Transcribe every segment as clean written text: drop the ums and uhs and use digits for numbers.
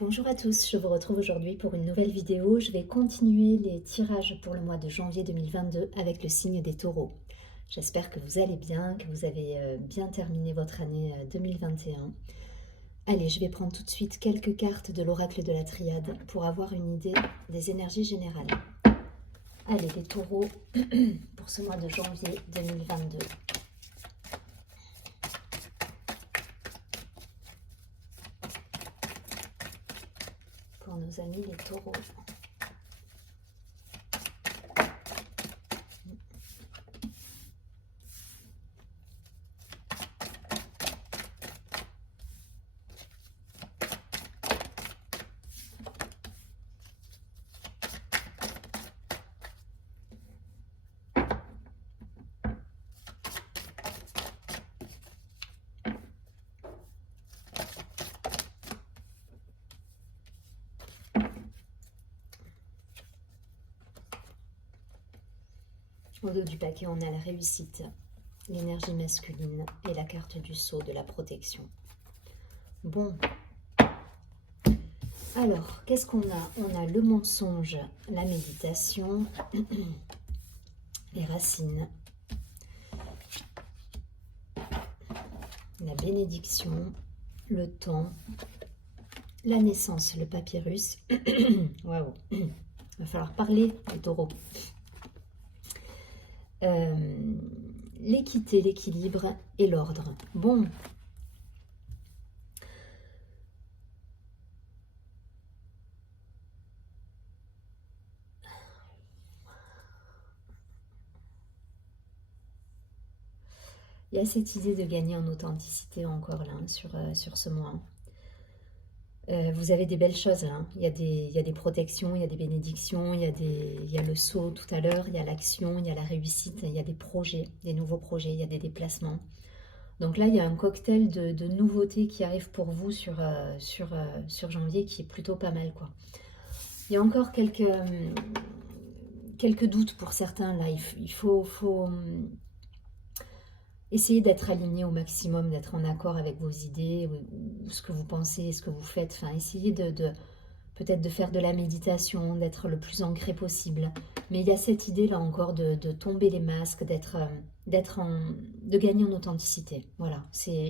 Bonjour à tous, je vous retrouve aujourd'hui pour une nouvelle vidéo. Je vais continuer les tirages pour le mois de janvier 2022 avec le signe des taureaux. J'espère que vous allez bien, que vous avez bien terminé votre année 2021. Allez, je vais prendre tout de suite quelques cartes de l'oracle de la triade pour avoir une idée des énergies générales. Allez, les taureaux, pour ce mois de janvier 2022. Pour nos amis les taureaux. Au dos du paquet, on a la réussite, l'énergie masculine et la carte du sceau de la protection. Bon, alors, qu'est-ce qu'on a? On a le mensonge, la méditation, les racines, la bénédiction, le temps, la naissance, le papyrus. Waouh, va falloir parler, les taureaux. L'équité, l'équilibre et l'ordre. Bon. Il y a cette idée de gagner en authenticité encore là, sur ce mois. Vous avez des belles choses là. Il y a des protections, il y a des bénédictions, il y a le saut tout à l'heure, il y a l'action, il y a la réussite, il y a des projets, des nouveaux projets, il y a des déplacements. Donc là, il y a un cocktail de nouveautés qui arrive pour vous sur janvier qui est plutôt pas mal, quoi. Il y a encore quelques doutes pour certains là. Il faut essayez d'être aligné au maximum, d'être en accord avec vos idées, ou ce que vous pensez, ce que vous faites. Enfin, essayez peut-être de faire de la méditation, d'être le plus ancré possible. Mais il y a cette idée là encore de tomber les masques, de gagner en authenticité. Voilà,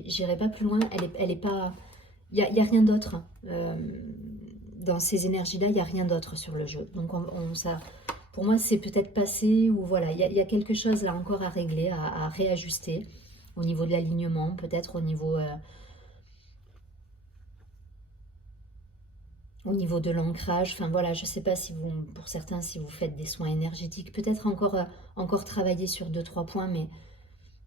j'irai pas plus loin, elle est pas... Il y a rien d'autre. Dans ces énergies-là, il n'y a rien d'autre sur le jeu. Donc ça... Pour moi, c'est peut-être passé, ou voilà, il y a quelque chose là encore à régler, à réajuster au niveau de l'alignement, peut-être au niveau de l'ancrage. Enfin voilà, je ne sais pas si vous, pour certains, si vous faites des soins énergétiques, peut-être encore travailler sur 2-3 points,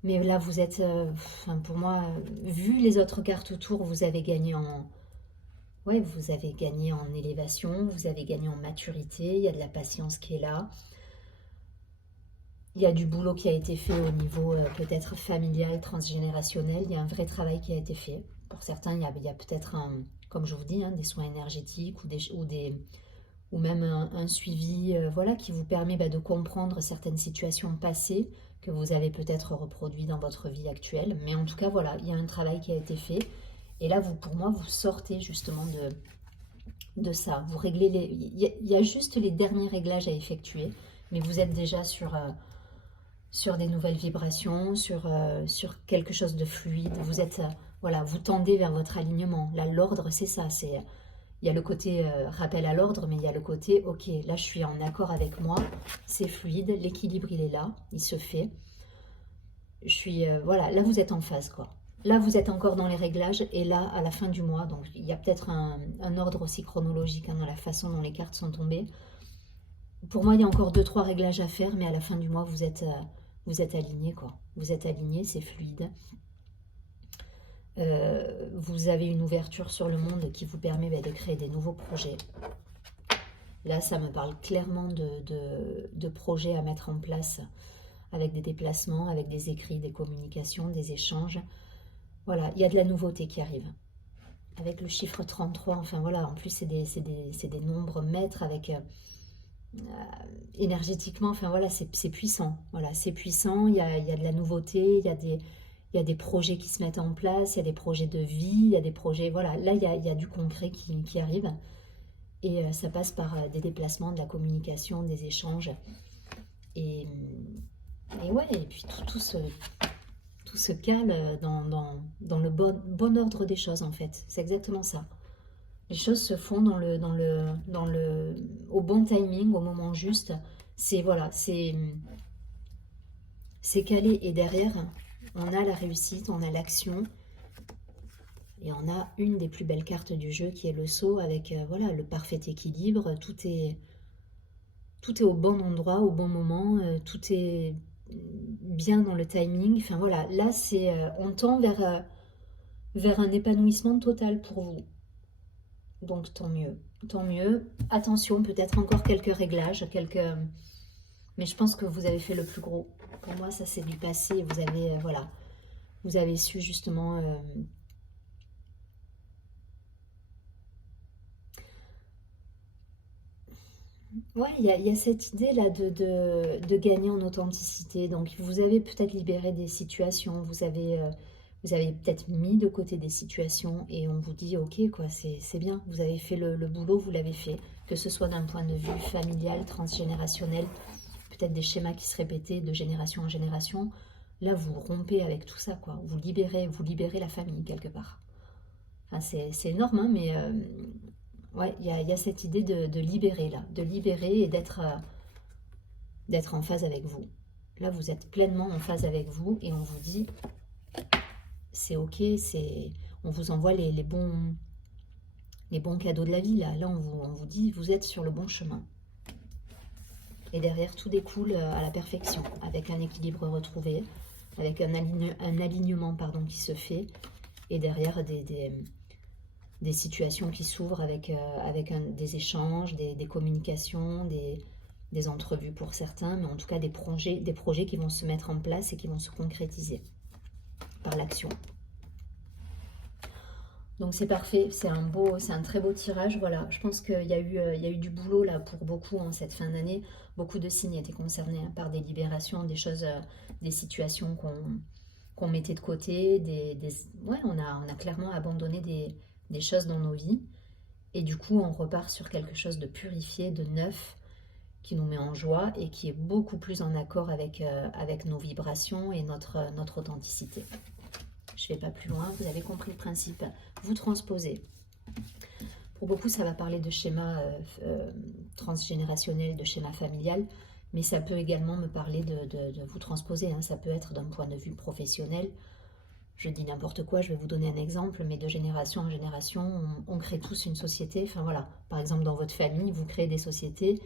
mais là vous êtes, enfin, pour moi, vu les autres cartes autour, vous avez gagné en... Ouais, vous avez gagné en élévation, vous avez gagné en maturité, il y a de la patience qui est là. Il y a du boulot qui a été fait au niveau peut-être familial, transgénérationnel. Il y a un vrai travail qui a été fait. Pour certains, il y a peut-être, comme je vous dis, des soins énergétiques ou même un suivi voilà, qui vous permet de comprendre certaines situations passées que vous avez peut-être reproduites dans votre vie actuelle. Mais en tout cas, voilà, il y a un travail qui a été fait. Et là, pour moi, vous sortez justement de ça. Vous réglez il y a juste les derniers réglages à effectuer, mais vous êtes déjà sur des nouvelles vibrations, sur quelque chose de fluide. Vous êtes, voilà, vous tendez vers votre alignement. Là, l'ordre, c'est ça. Il y a le côté rappel à l'ordre, mais il y a le côté, ok, là, je suis en accord avec moi. C'est fluide, l'équilibre, il est là, il se fait. Voilà, là, vous êtes en phase, quoi. Là, vous êtes encore dans les réglages, et là, à la fin du mois, donc il y a peut-être un ordre aussi chronologique dans la façon dont les cartes sont tombées. Pour moi, il y a encore 2-3 réglages à faire, mais à la fin du mois, vous êtes aligné, quoi. Vous êtes aligné, c'est fluide. Vous avez une ouverture sur le monde qui vous permet de créer des nouveaux projets. Là, ça me parle clairement de projets à mettre en place avec des déplacements, avec des écrits, des communications, des échanges. Voilà, il y a de la nouveauté qui arrive. Avec le chiffre 33, enfin voilà, en plus c'est des nombres maîtres avec... énergétiquement, enfin voilà, c'est puissant. Voilà, c'est puissant, il y a de la nouveauté, il il y a des projets qui se mettent en place, il y a des projets de vie, il y a des projets, voilà, là il y a du concret qui arrive. Et ça passe par des déplacements, de la communication, des échanges. Et, et ouais, et puis tout se cale dans le bon ordre des choses en fait. C'est exactement ça. Les choses se font au bon timing, au moment juste. C'est voilà, c'est calé et derrière, on a la réussite, on a l'action et on a une des plus belles cartes du jeu qui est le saut avec voilà, le parfait équilibre. Tout est au bon endroit, au bon moment, tout est bien dans le timing. Enfin voilà, là on tend vers un épanouissement total pour vous. Donc tant mieux, tant mieux. Attention, peut-être encore quelques réglages, mais je pense que vous avez fait le plus gros. Pour moi, ça c'est du passé. Vous avez voilà, vous avez su justement. Ouais, il y a cette idée-là de gagner en authenticité. Donc, vous avez peut-être libéré des situations, vous avez peut-être mis de côté des situations et on vous dit, ok, quoi, c'est bien, vous avez fait le boulot, vous l'avez fait. Que ce soit d'un point de vue familial, transgénérationnel, peut-être des schémas qui se répétaient de génération en génération. Là, vous rompez avec tout ça, quoi. Vous libérez la famille quelque part. Enfin, c'est énorme, hein, mais ouais, il y a cette idée de libérer là, de libérer et d'être en phase avec vous. Là, vous êtes pleinement en phase avec vous et on vous dit, c'est ok, on vous envoie les bons cadeaux de la vie. Là on vous dit, vous êtes sur le bon chemin. Et derrière, tout découle à la perfection, avec un équilibre retrouvé, avec un alignement pardon, qui se fait, et derrière des situations qui s'ouvrent avec des échanges, des communications, des entrevues pour certains, mais en tout cas des projets qui vont se mettre en place et qui vont se concrétiser par l'action. Donc c'est parfait, c'est un très beau tirage. Voilà, je pense qu'il y a eu du boulot là pour beaucoup en cette fin d'année. Beaucoup de signes étaient concernés par des libérations, des choses, des situations qu'on mettait de côté. Ouais, on a clairement abandonné des choses dans nos vies. Et du coup, on repart sur quelque chose de purifié, de neuf, qui nous met en joie et qui est beaucoup plus en accord avec nos vibrations et notre authenticité. Je ne vais pas plus loin, vous avez compris le principe. Vous transposez. Pour beaucoup, ça va parler de schéma transgénérationnel, de schéma familial, mais ça peut également me parler de vous transposer. Hein. Ça peut être d'un point de vue professionnel. Je dis n'importe quoi, je vais vous donner un exemple, mais de génération en génération, on crée tous une société. Enfin voilà, par exemple, dans votre famille, vous créez des sociétés,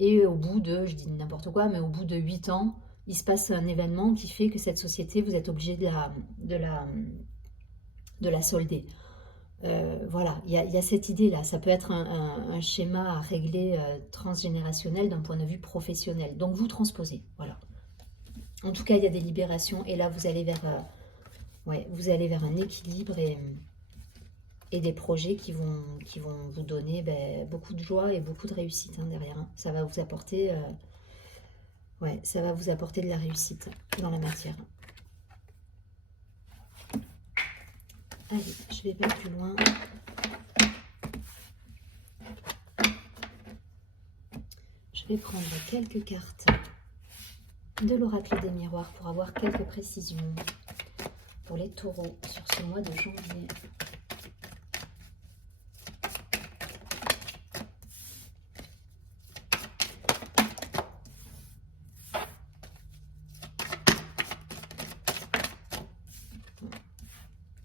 et au bout de, je dis n'importe quoi, mais au bout de 8 ans, il se passe un événement qui fait que cette société, vous êtes obligé de la solder. Voilà, il y a cette idée-là. Ça peut être un schéma à régler transgénérationnel d'un point de vue professionnel. Donc vous transposez, voilà. En tout cas, il y a des libérations et là, vous allez vers un équilibre et des projets qui vont vous donner beaucoup de joie et beaucoup de réussite hein, derrière. Hein. Ça va vous apporter... ça va vous apporter de la réussite dans la matière. Allez, je vais pas plus loin. Je vais prendre quelques cartes de l'oracle des miroirs pour avoir quelques précisions pour les taureaux sur ce mois de janvier.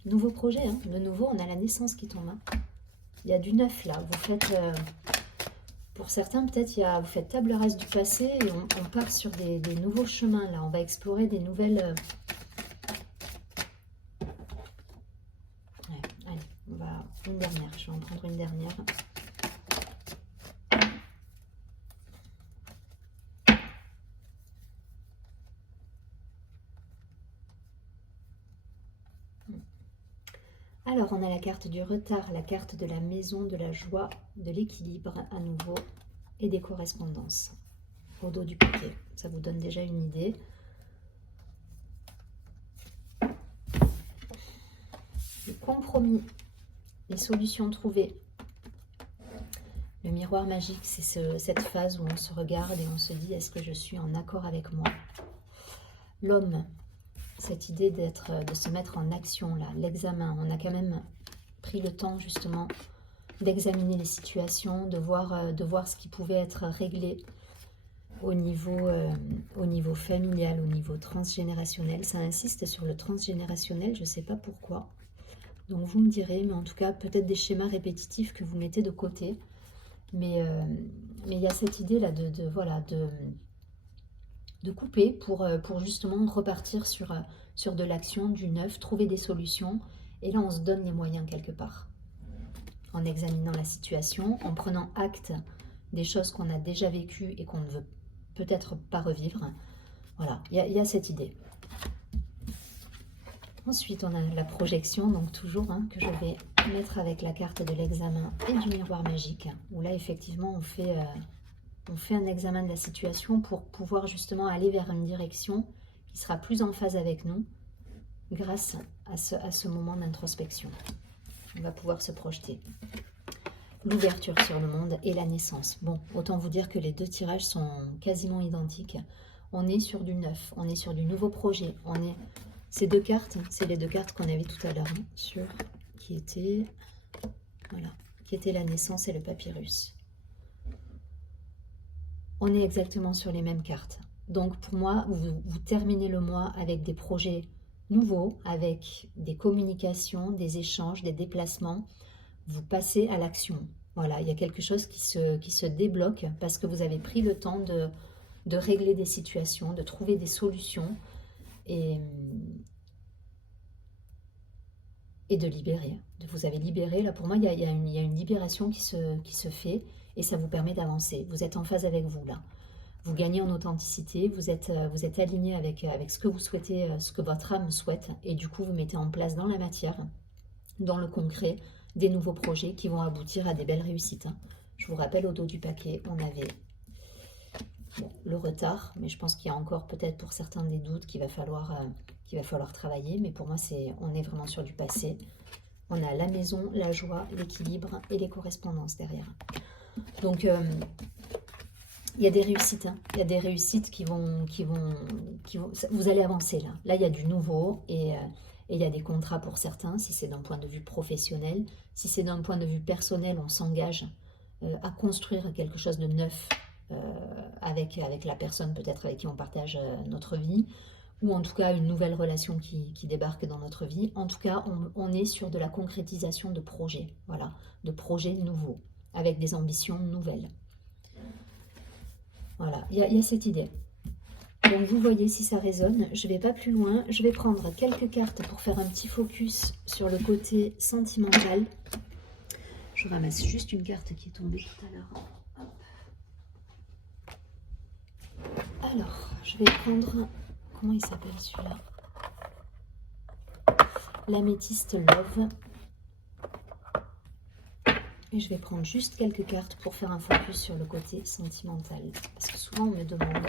Nouveau projet, hein. De nouveau, on a la naissance qui tombe. Hein. Il y a du neuf là. Vous faites, pour certains, peut-être, vous faites table rase du passé et on part sur des nouveaux chemins là. On va explorer des nouvelles. Allez, on va une dernière. Je vais en prendre une dernière. Alors, on a la carte du retard, la carte de la maison, de la joie, de l'équilibre à nouveau et des correspondances au dos du paquet. Ça vous donne déjà une idée. les compromis, les solutions trouvées. Le miroir magique, c'est cette phase où on se regarde et on se dit, est-ce que je suis en accord avec moi? L'homme, cette idée de se mettre en action, là, l'examen, on a quand même pris le temps justement d'examiner les situations, de voir ce qui pouvait être réglé au niveau familial, au niveau transgénérationnel. Ça insiste sur le transgénérationnel, je ne sais pas pourquoi. Donc vous me direz, mais en tout cas, peut-être des schémas répétitifs que vous mettez de côté. Mais il y a cette idée-là de couper pour justement repartir sur de l'action, du neuf, trouver des solutions. Et là, on se donne les moyens quelque part. En examinant la situation, en prenant acte des choses qu'on a déjà vécues et qu'on ne veut peut-être pas revivre. Voilà, il y a cette idée. Ensuite, on a la projection, donc toujours, que je vais mettre avec la carte de l'examen et du miroir magique, où là, effectivement, on fait un examen de la situation pour pouvoir justement aller vers une direction qui sera plus en phase avec nous grâce à ce moment d'introspection. On va pouvoir se projeter. L'ouverture sur le monde et la naissance. Bon, autant vous dire que les deux tirages sont quasiment identiques. On est sur du neuf, on est sur du nouveau projet. Ces deux cartes, c'est les deux cartes qu'on avait tout à l'heure, qui étaient la naissance et le papyrus. On est exactement sur les mêmes cartes. Donc pour moi, vous terminez le mois avec des projets nouveaux, avec des communications, des échanges, des déplacements. Vous passez à l'action. Voilà, il y a quelque chose qui se débloque parce que vous avez pris le temps de régler des situations, de trouver des solutions et de libérer. Vous avez libéré. Là, pour moi, il y a une libération qui se fait et ça vous permet d'avancer. Vous êtes en phase avec vous, là. Vous gagnez en authenticité, vous êtes aligné avec ce que vous souhaitez, ce que votre âme souhaite et du coup, vous mettez en place dans la matière, dans le concret, des nouveaux projets qui vont aboutir à des belles réussites. Je vous rappelle, au dos du paquet, on avait le retard, mais je pense qu'il y a encore peut-être pour certains des doutes qu'il va falloir travailler, mais pour moi, on est vraiment sur du passé. On a la maison, la joie, l'équilibre et les correspondances derrière. Donc, il y a des réussites, il y a des réussites qui vont, vous allez avancer là. Là, il y a du nouveau et il y a des contrats pour certains, si c'est d'un point de vue professionnel. Si c'est d'un point de vue personnel, on s'engage à construire quelque chose de neuf avec la personne peut-être avec qui on partage notre vie, ou en tout cas une nouvelle relation qui débarque dans notre vie. En tout cas, on est sur de la concrétisation de projets, voilà, de projets nouveaux, avec des ambitions nouvelles. Voilà, il y a cette idée. Donc vous voyez si ça résonne, je ne vais pas plus loin, je vais prendre quelques cartes pour faire un petit focus sur le côté sentimental. Je ramasse juste une carte qui est tombée tout à l'heure. Alors, je vais prendre, comment il s'appelle celui-là? L'améthyste Love. Et je vais prendre juste quelques cartes pour faire un focus sur le côté sentimental. Parce que souvent on me demande.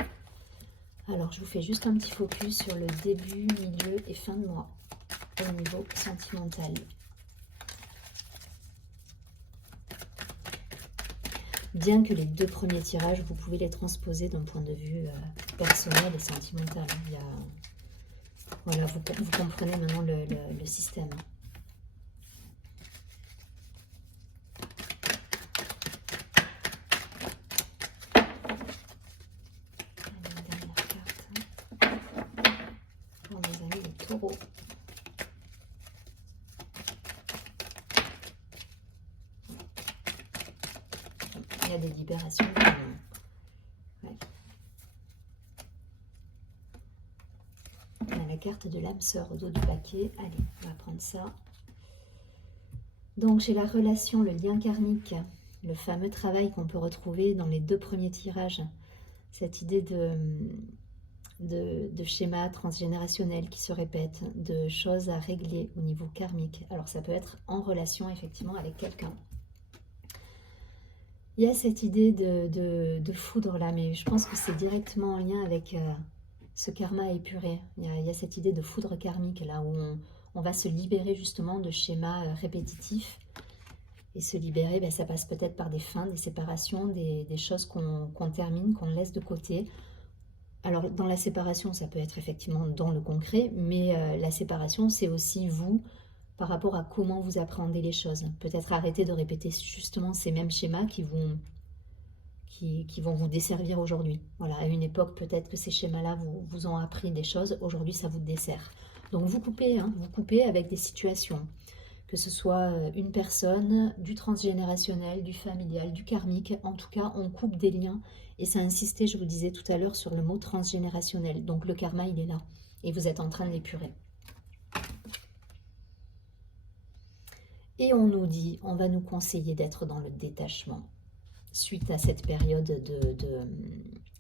Alors je vous fais juste un petit focus sur le début, milieu et fin de mois au niveau sentimental. Bien que les deux premiers tirages, vous pouvez les transposer d'un point de vue personnel et sentimental. Voilà, vous comprenez maintenant le système. Il y a des libérations. Ouais. On a la carte de l'âme sœur au dos du paquet. Allez, on va prendre ça. Donc, chez la relation, le lien karmique, le fameux travail qu'on peut retrouver dans les deux premiers tirages, cette idée de schéma transgénérationnel qui se répète, de choses à régler au niveau karmique. Alors, ça peut être en relation, effectivement, avec quelqu'un. Il y a cette idée de foudre là, mais je pense que c'est directement en lien avec ce karma épuré. Il y a cette idée de foudre karmique là, où on va se libérer justement de schémas répétitifs. Et se libérer, ben, ça passe peut-être par des fins, des séparations, des choses qu'on termine, qu'on laisse de côté. Alors, dans la séparation, ça peut être effectivement dans le concret, mais la séparation, c'est aussi vous, par rapport à comment vous appréhendez les choses. Peut-être arrêter de répéter justement ces mêmes schémas qui vont vous desservir aujourd'hui. Voilà, à une époque, peut-être que ces schémas-là vous ont appris des choses, aujourd'hui, ça vous dessert. Donc, vous coupez, hein, vous coupez avec des situations, que ce soit une personne, du transgénérationnel, du familial, du karmique. En tout cas, on coupe des liens. Et ça insistait, je vous disais tout à l'heure, sur le mot transgénérationnel. Donc le karma, il est là. Et vous êtes en train de l'épurer. Et on nous dit, on va nous conseiller d'être dans le détachement. Suite à cette période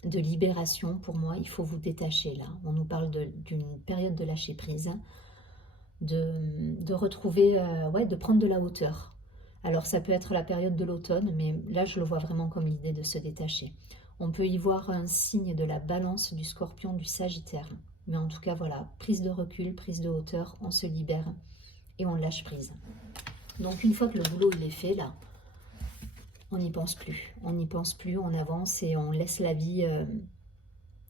de libération, pour moi, il faut vous détacher là. On nous parle d'une période de lâcher prise, de retrouver, de prendre de la hauteur. Alors ça peut être la période de l'automne, mais là je le vois vraiment comme l'idée de se détacher. On peut y voir un signe de la balance, du scorpion, du sagittaire. Mais en tout cas, voilà, prise de recul, prise de hauteur, on se libère et on lâche prise. Donc une fois que le boulot il est fait, là, on n'y pense plus. On n'y pense plus, on avance et on laisse la vie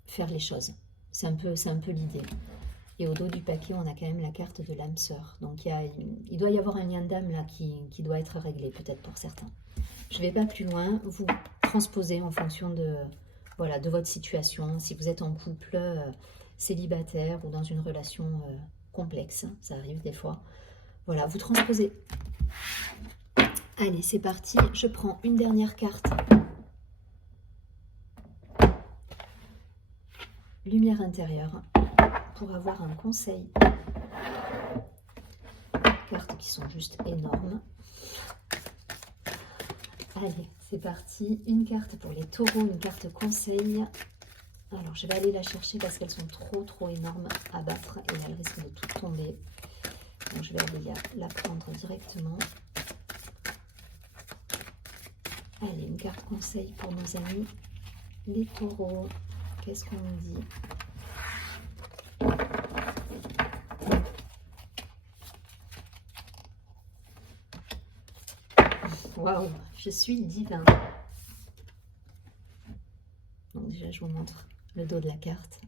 faire les choses. C'est un peu l'idée. Et au dos du paquet, on a quand même la carte de l'âme sœur. Donc il doit y avoir un lien d'âme là qui doit être réglé, peut-être pour certains. Je ne vais pas plus loin, vous transposez en fonction de votre situation. Si vous êtes en couple, célibataire ou dans une relation complexe, ça arrive des fois. Voilà, vous transposez. Allez, c'est parti. Je prends une dernière carte. Lumière intérieure. Pour avoir un conseil. Cartes qui sont juste énormes. Allez, c'est parti. Une carte pour les taureaux, une carte conseil. Alors, je vais aller la chercher parce qu'elles sont trop énormes à battre et elles risquent de tout tomber. Donc, je vais aller la prendre directement. Allez, une carte conseil pour nos amis les taureaux. Qu'est-ce qu'on nous dit ? Waouh, je suis divin. Donc déjà, je vous montre le dos de la carte.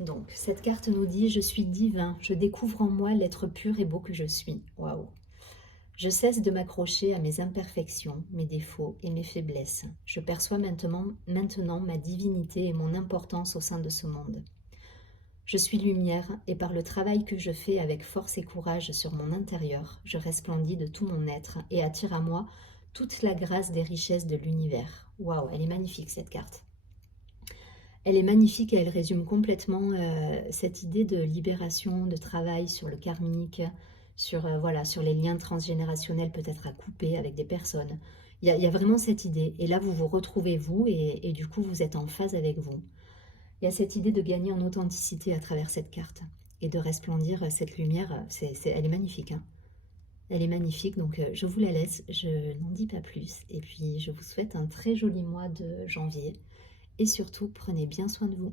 Donc, cette carte nous dit « Je suis divin, je découvre en moi l'être pur et beau que je suis. » Waouh. Je cesse de m'accrocher à mes imperfections, mes défauts et mes faiblesses. Je perçois maintenant ma divinité et mon importance au sein de ce monde. Je suis lumière et par le travail que je fais avec force et courage sur mon intérieur, je resplendis de tout mon être et attire à moi toute la grâce des richesses de l'univers. Waouh, elle est magnifique cette carte. Elle est magnifique et elle résume complètement cette idée de libération, de travail sur le karmique, sur les liens transgénérationnels peut-être à couper avec des personnes. Il y a vraiment cette idée. Et là, vous vous retrouvez vous et du coup, vous êtes en phase avec vous. Il y a cette idée de gagner en authenticité à travers cette carte et de resplendir cette lumière. Elle est magnifique. Hein. Elle est magnifique, donc je vous la laisse. Je n'en dis pas plus. Et puis, je vous souhaite un très joli mois de janvier. Et surtout, prenez bien soin de vous.